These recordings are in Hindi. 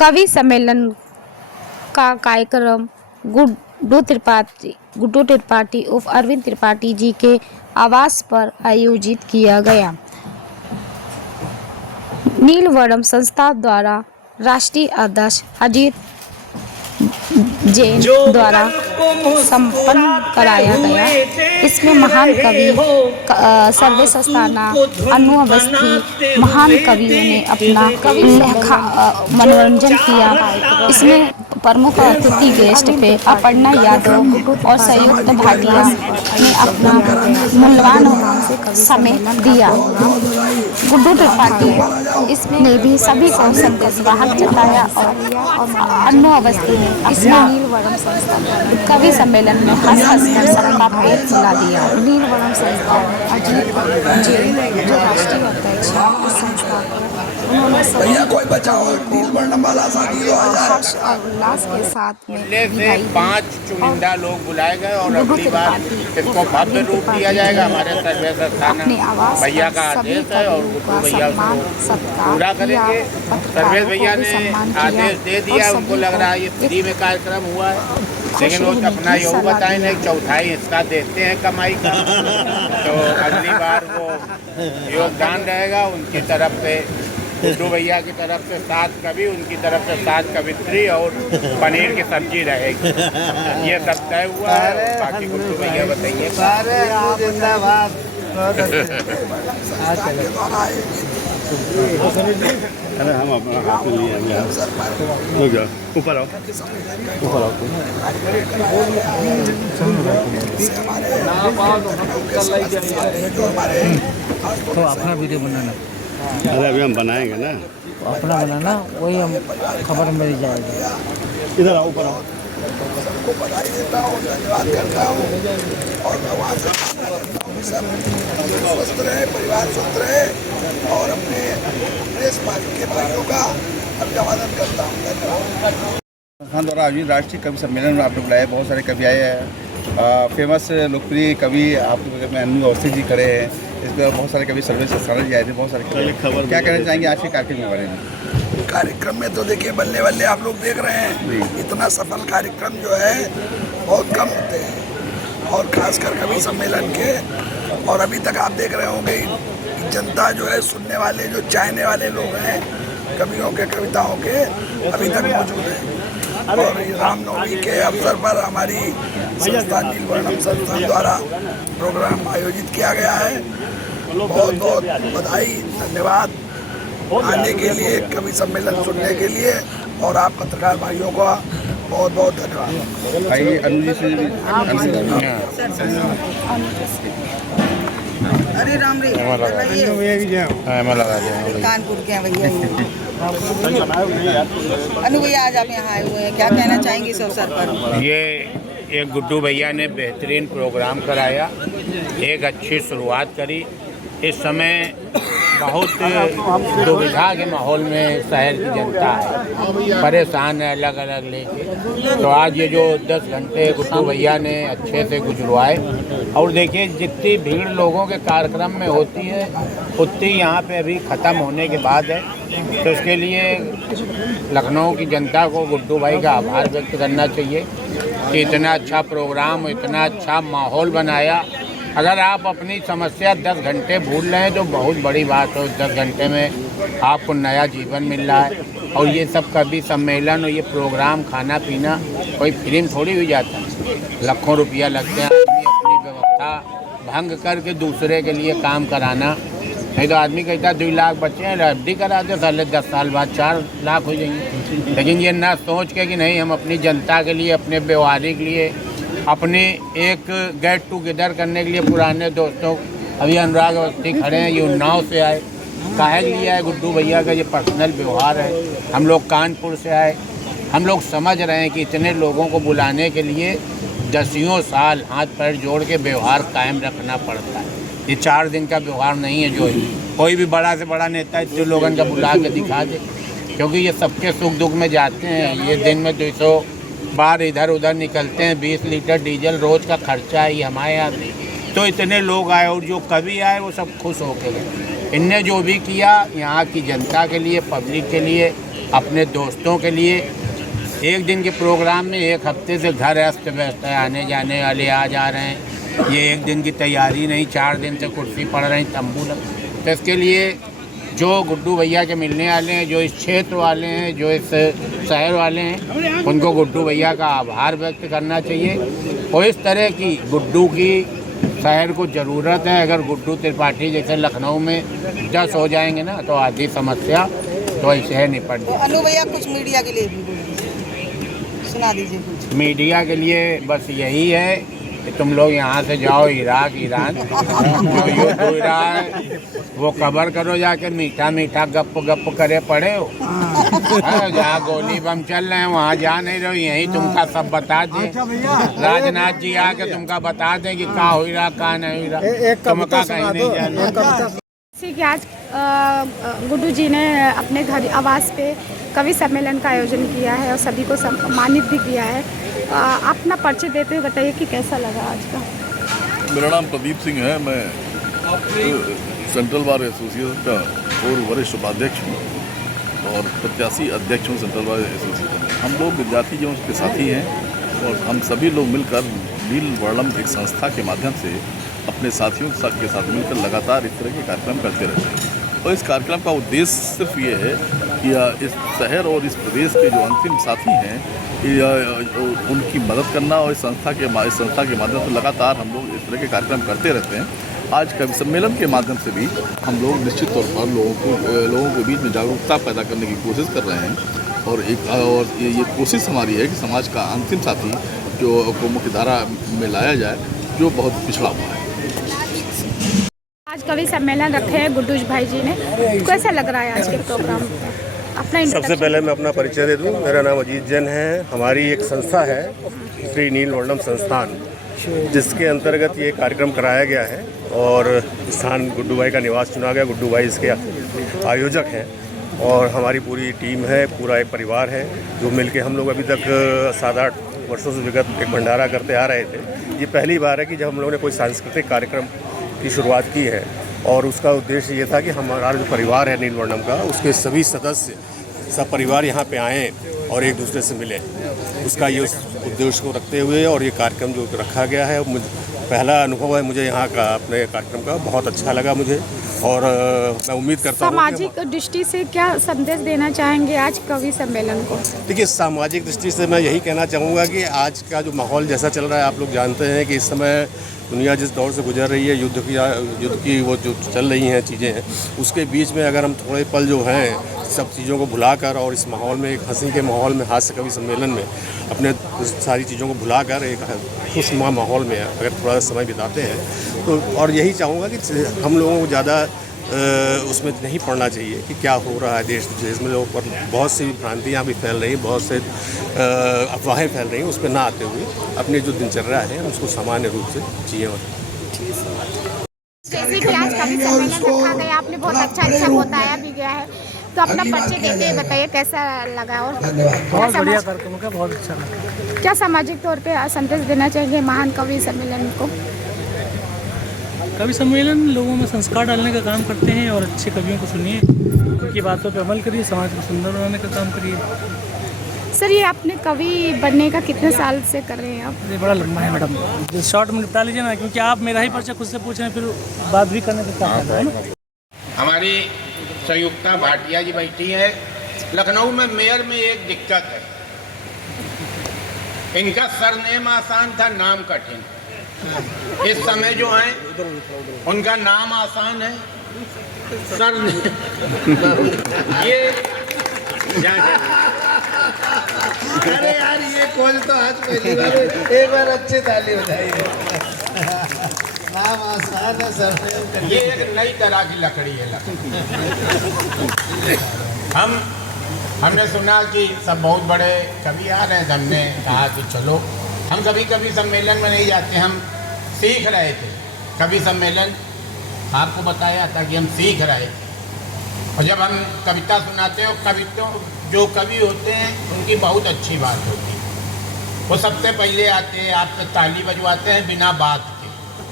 कवि सम्मेलन का कार्यक्रम गुड्डू त्रिपाठी उर्फ अरविंद त्रिपाठी जी के आवास पर आयोजित किया गया। नीलवर्णम संस्था द्वारा राष्ट्रीय अध्यक्ष अजीत जैन द्वारा संपन्न कराया गया। इसमें महान कवि सर्वेश्वरस्थाना अनु अवस्थी महान कवियों ने अपना मनोरंजन किया। इसमें प्रमुख अतिथि गेस्ट पे अपर्णा यादव और संयुक्त भाटिया ने अपना मूल्यवान समय दिया। गुड्डू त्रिपाठी इसमें भी सभी को संदेशवाहक जताया और अनु अवस्थी ने इसमें नीलवर्णम संस्था कवि सम्मेलन में हंस कर सबका पेट फुला दिया। नीलवर्णम संस्था अजीत जैन जो राष्ट्रीय अध्यक्ष है इस संस्था को उन्होंने सभी हर्ष और उल्लास के साथ में से 5 चुनिंदा लोग बुलाए गए और अगली बार इसको भव्य रूप दिया जाएगा। हमारे सर्वेश्वरस्थाना भैया का आदेश है और गुड्डू भैया उसको पूरा करेंगे। सर्वेश भैया ने आदेश दे दिया, उनको लग रहा है ये फ्री में कार्यक्रम हुआ है, लेकिन वो अपना योग बताएं नहीं, 1/4 हिस्सा देते हैं कमाई का। तो अगली बार वो योगदान रहेगा उनकी तरफ से, गुड्डू भैया की तरफ से 7 कवि, उनकी तरफ से 7 कवित्री और पनीर की सब्जी रहेगी। ये सब तय हुआ है, बाकी गुड्डू भैया बताइए। अरे हम अपना हाथ में लिए हो गया, ऊपर आओ तो अपना वीडियो बनाना। अरे अभी हम बनाएंगे ना, अपना बनाना, वही हम खबर मिल जाएगी। इधर आओ, ऊपर आओ। सबको बधाई देता हूँ, धन्यवाद करता हूँ और भगवान से प्रार्थना करता हूँ सब स्वस्थ रहे, परिवार स्वस्थ रहे और अपने प्रेस पार्टी के भाइयों का अभिवादन करता हूँ। धन्यवाद। हाँ, द्वारा आयोजित राष्ट्रीय कवि सम्मेलन में आपने बुलाया, बहुत सारे कवि आए हैं। फेमस लोकप्रिय कवि आपके में अनु अवस्थी जी खड़े हैं, इसमें बहुत सारे कवि सर्वेश्वरस्थाना जी आए थे, बहुत सारे कवि। क्या कहना चाहेंगे आज के कार्यक्रम के बारे में? कार्यक्रम में तो देखिए बल्ले बल्ले आप लोग देख रहे हैं, इतना सफल कार्यक्रम जो है बहुत कम होते हैं और खासकर कवि सम्मेलन के। और अभी तक आप देख रहे होंगे जनता जो है, सुनने वाले जो चाहने वाले लोग हैं कवियों के, कविताओं के, अभी तक मौजूद हैं। और रामनवमी के अवसर पर हमारी संस्था नीलवर्णम संस्था द्वारा प्रोग्राम आयोजित किया गया है। बहुत बहुत बधाई, धन्यवाद आने के लिए, कवि सम्मेलन सुनने के लिए, और आप पत्रकार भाइयों का बहुत बहुत धन्यवाद। भाई अनु जी से अरे राम रे कानपुर के हैं भैया। अनु भैया आज आप यहाँ आए हुए हैं, क्या कहना चाहेंगे इस अवसर पर? ये एक गुड्डू भैया ने बेहतरीन प्रोग्राम कराया, एक अच्छी शुरुआत करी। इस समय बहुत दुविधा के माहौल में शहर की जनता है, परेशान है अलग अलग लेके। तो आज ये जो 10 घंटे गुड्डू भैया ने अच्छे से गुजरवाए, और देखिए जितनी भीड़ लोगों के कार्यक्रम में होती है उतनी यहाँ पे अभी ख़त्म होने के बाद है। तो इसके लिए लखनऊ की जनता को गुड्डू भाई का आभार व्यक्त करना चाहिए कि इतना अच्छा प्रोग्राम, इतना अच्छा माहौल बनाया। अगर आप अपनी समस्या 10 घंटे भूल रहे हैं तो बहुत बड़ी बात है। 10 घंटे में आपको नया जीवन मिल रहा है। और ये सब कवि सम्मेलन और ये प्रोग्राम, खाना पीना कोई फिल्म थोड़ी हुई जाता है, लाखों रुपया लगते हैं। आदमी अपनी व्यवस्था भंग करके दूसरे के लिए काम कराना, नहीं तो आदमी कहता है 2 लाख बच्चे हैं, FD करा दे, साले 10 साल बाद 4 लाख हो जाएंगे। लेकिन ये ना सोच के कि नहीं हम अपनी जनता के लिए, अपने व्यवहारिक लिए, अपने एक गेट टुगेदर करने के लिए पुराने दोस्तों, अभी अनुराग अवस्थी खड़े हैं, ये उन्नाव से आए, काहे लिया है गुड्डू भैया का ये पर्सनल व्यवहार है। हम लोग कानपुर से आए, हम लोग समझ रहे हैं कि इतने लोगों को बुलाने के लिए 10 साल हाथ पैर जोड़ के व्यवहार कायम रखना पड़ता है। ये 4 दिन का व्यवहार नहीं है जो कोई भी बड़ा से बड़ा नेता इतने लोगों का बुला के दिखा दे, क्योंकि ये सबके सुख दुख में जाते हैं। ये दिन में 200 बार इधर उधर निकलते हैं, 20 लीटर डीजल रोज़ का खर्चा है, ये हमारे यहाँ तो इतने लोग आए और जो कवि आए वो सब खुश होके गए। इनने जो भी किया यहाँ की जनता के लिए, पब्लिक के लिए, अपने दोस्तों के लिए, एक दिन के प्रोग्राम में एक हफ्ते से घर अस्त व्यस्त है, आने जाने वाले आ जा रहे हैं। ये एक दिन की तैयारी नहीं, 4 दिन से कुर्सी पड़ रही, तंबू लग। तो इसके लिए जो गुड्डू भैया के मिलने वाले हैं, जो इस क्षेत्र वाले हैं, जो इस शहर वाले हैं, उनको गुड्डू भैया का आभार व्यक्त करना चाहिए। और इस तरह की गुड्डू की शहर को ज़रूरत है। अगर गुड्डू त्रिपाठी जैसे लखनऊ में 10 हो जाएंगे ना तो आधी समस्या तो शहर निपट जाए। अनु भैया कुछ मीडिया के लिए भी बोलिए, सुना दीजिए कुछ। मीडिया के लिए बस यही है कि तुम लोग यहाँ से जाओ इराक, ईरान, जो युद्ध हो रहा है वो कवर करो जाके, मीठा मीठा गप गप करे पड़े हो। जहाँ गोली बम चल रहे हैं वहाँ जा नहीं रहो, यहीं तुमका सब बता दें। राजनाथ जी आके तुमका बता दें कि कहाँ हो रहा, कहाँ नहीं हो रहा, तुमका कहीं नहीं जाना। कि आज गुड्डू जी ने अपने घर आवास पे कवि सम्मेलन का आयोजन किया है और सभी को सम्मानित भी किया है। अपना परिचय देते हुए बताइए कि कैसा लगा आज का। मेरा नाम प्रदीप सिंह है, मैं सेंट्रल बार एसोसिएशन का पूर्व वरिष्ठ उपाध्यक्ष हूँ और प्रत्याशी अध्यक्ष हूँ सेंट्रल बार एसोसिएशन। हम लोग विद्यार्थी जो उसके साथी हैं और हम सभी लोग मिलकर नील वर्णम एक संस्था के माध्यम से अपने साथियों के साथ मिलकर लगातार इस तरह के कार्यक्रम करते रहते हैं। और इस कार्यक्रम का उद्देश्य सिर्फ ये है कि इस शहर और इस प्रदेश के जो अंतिम साथी हैं उनकी मदद करना, और इस संस्था के माध्यम से लगातार हम लोग इस तरह के कार्यक्रम करते रहते हैं। आज कवि सम्मेलन के माध्यम से भी हम लोग निश्चित तौर पर लोगों के बीच में जागरूकता पैदा करने की कोशिश कर रहे हैं। और ये कोशिश हमारी है कि समाज का अंतिम साथी जो को मुख्यधारा में लाया जाए, जो बहुत पिछड़ा हुआ है। आज कवि सम्मेलन रखे हैं गुड्डू भाई जी ने, कैसा लग रहा है आज के प्रोग्राम? अपना सबसे पहले मैं अपना परिचय दे दूं। मेरा नाम अजीत जैन है। हमारी एक संस्था है श्री नील वर्णम संस्थान, जिसके अंतर्गत ये कार्यक्रम कराया गया है और स्थान गुड्डू भाई का निवास चुना गया। गुड्डू भाई इसके आयोजक हैं और हमारी पूरी टीम है, पूरा एक परिवार है जो मिलके हम लोग अभी तक 7-8 वर्षों से विगत एक भंडारा करते आ रहे थे। ये पहली बार है कि जब हम लोगों ने कोई सांस्कृतिक कार्यक्रम की शुरुआत की है और उसका उद्देश्य ये था कि हमारा जो परिवार है नील वर्णम का, उसके सभी सदस्य सब परिवार यहाँ पे आएँ और एक दूसरे से मिलें। उसका ये उद्देश्य को रखते हुए और ये कार्यक्रम जो रखा गया है, पहला अनुभव है मुझे यहाँ का, अपने कार्यक्रम का बहुत अच्छा लगा मुझे। और मैं उम्मीद करता हूँ सामाजिक दृष्टि से क्या संदेश देना चाहेंगे आज कवि सम्मेलन को? देखिए, सामाजिक दृष्टि से मैं यही कहना चाहूँगा कि आज का जो माहौल जैसा चल रहा है, आप लोग जानते हैं कि इस समय दुनिया जिस दौर से गुजर रही है, युद्ध की वो जो चल रही हैं चीज़ें हैं, उसके बीच में अगर हम थोड़े पल जो हैं सब चीज़ों को भुलाकर और इस माहौल में, एक हंसी के माहौल में, हास्य कवि सम्मेलन में अपने सारी चीज़ों को भुलाकर एक खुशनुमा माहौल में अगर थोड़ा समय बिताते हैं तो, और यही चाहूँगा कि हम लोगों को ज़्यादा उसमें नहीं पड़ना चाहिए कि क्या हो रहा है देश में। लोगों पर बहुत सी भ्रांतियाँ भी फैल रही हैं, बहुत से अफवाहें फैल रही हैं, उस पर ना आते हुए अपनी जो दिनचर्या है उसको सामान्य रूप से जिए। जैसे कि आज कवि सम्मेलन रखा गया, आपने बहुत अच्छा बताया भी गया है, तो अपना परिचय देते हुए बताइए कैसा लगा और बहुत बढ़िया कार्यक्रम का, बहुत अच्छा लगा। क्या सामाजिक तौर पे संदेश देना चाहिए महान कवि सम्मेलन को? कवि सम्मेलन लोगों में संस्कार डालने का काम करते हैं और अच्छे कवियों को सुनिए, उनकी बातों पर अमल करिए, समाज को सुंदर बनाने का काम करिए। सर, ये अपने कवि बनने का कितने साल से कर रहे हैं आप? ये बड़ा लंबा है मैडम, शॉर्ट में निपटा लीजिए ना, क्योंकि आप मेरा ही परिचय खुद से पूछ रहे हैं, फिर बात भी करने का काम है ना। हमारी संयुक्ता भाटिया जी बैठी है। लखनऊ में मेयर में एक दिक्कत है, इनका सरनेम आसान था, नाम कठिन। इस समय जो है उनका नाम आसान है, सरनेम ये अरे यार ये खोल तो आज पहली बार, एक बार अच्छी ताली बजाइए। नाम आसान है, सरनेम ये एक नई तरह की लकड़ी है। हमने सुना कि सब बहुत बड़े कवि आ रहे हैं, हमने कहा कि चलो हम कभी सम्मेलन में नहीं जाते, हम सीख रहे थे। कवि सम्मेलन आपको बताया था कि हम सीख रहे थे, और जब हम कविता सुनाते हैं, कविता जो कवि होते हैं उनकी बहुत अच्छी बात होती है। वो सबसे पहले आते हैं, आपसे ताली बजवाते हैं बिना बात के,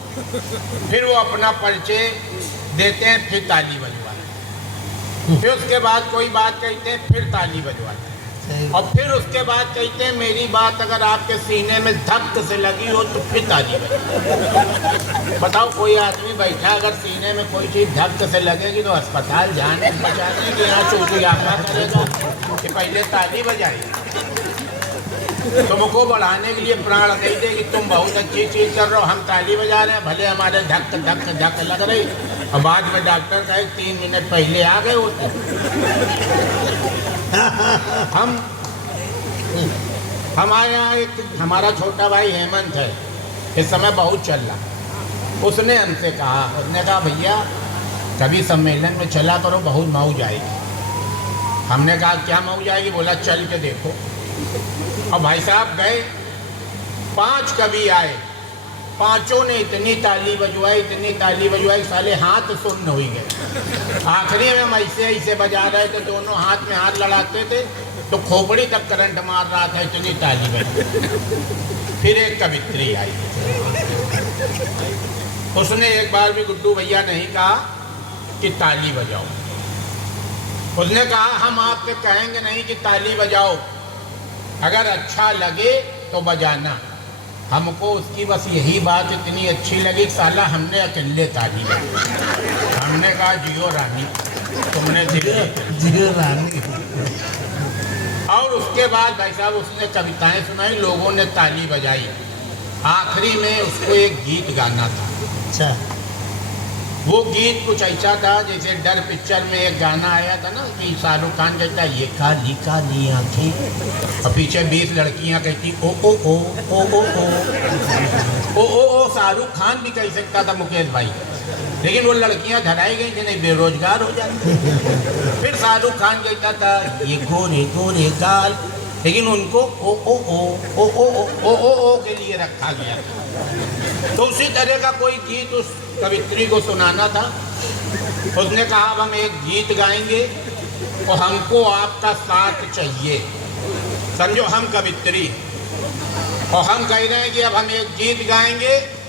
फिर वो अपना परिचय देते हैं, फिर ताली बजवाते हैं। फिर उसके बाद कोई बात कहते हैं, फिर ताली बजवाते हैं। और फिर उसके बाद कहते हैं मेरी बात अगर आपके सीने में धक से लगी हो तो फिर ताली बजवाते। बताओ, कोई आदमी बैठा अगर सीने में कोई चीज़ धक से लगेगी तो अस्पताल जाने बचाने के यहाँ चूतियापा करेगा कि पहले ताली बजाई। तुमको बढ़ाने के लिए प्राण दे दे कि तुम बहुत अच्छी चीज़ कर रहे हो, हम ताली बजा रहे हैं, भले हमारे धक धक धक लग रही, और बाद में डॉक्टर कहे 3 मिनट पहले आ गए होते। हमारे यहाँ एक हमारा छोटा भाई हेमंत है, इस समय बहुत चल रहा। उसने हमसे कहा, उसने कहा भैया कभी सम्मेलन में चला करो, बहुत मौज आएगी। हमने कहा क्या मौज आएगी? बोला चल के देखो। और भाई साहब गए, 5 कवि आए, पांचों ने इतनी ताली बजवाई, साले हाथ सुन्न हो गए। आखिरी में हम ऐसे बजा रहे थे, दोनों हाथ में हाथ लड़ाते थे तो खोपड़ी तक करंट मार रहा था, इतनी ताली बजी। फिर एक कवित्री आई, उसने एक बार भी गुड्डू भैया नहीं कहा कि ताली बजाओ। उसने कहा हम आपसे कहेंगे नहीं कि ताली बजाओ, अगर अच्छा लगे तो बजाना। हमको उसकी बस यही बात इतनी अच्छी लगी, साला हमने अकेले ताली बजाई। हमने कहा जियो रानी, तुमने जियो रानी। और उसके बाद भाई साहब उसने कविताएं सुनाई, लोगों ने ताली बजाई। आखिरी में उसको एक गीत गाना था। अच्छा, वो गीत कुछ ऐसा था जैसे डर पिक्चर में एक गाना आया था ना कि शाहरुख खान कहता ये काली काली आँखें, और पीछे 20 लड़कियां कहती ओ ओ ओ ओ ओ ओ ओ ओ। शाहरुख खान भी कह सकता था मुकेश भाई, लेकिन वो लड़कियां धराई गई थी, नहीं बेरोजगार हो जाती। फिर शाहरुख खान कहता था ये गोरे गोरे गाल, लेकिन उनको ओ ओ ओ ओ ओ ओ ओ ओ के लिए रखा गया था। तो उसी तरह का कोई गीत उस कवित्री को सुनाना था। उसने कहा अब हम एक गीत गाएंगे और हमको आपका साथ चाहिए। समझो हम कवित्री और हम कह रहे हैं कि अब हम एक गीत गाएंगे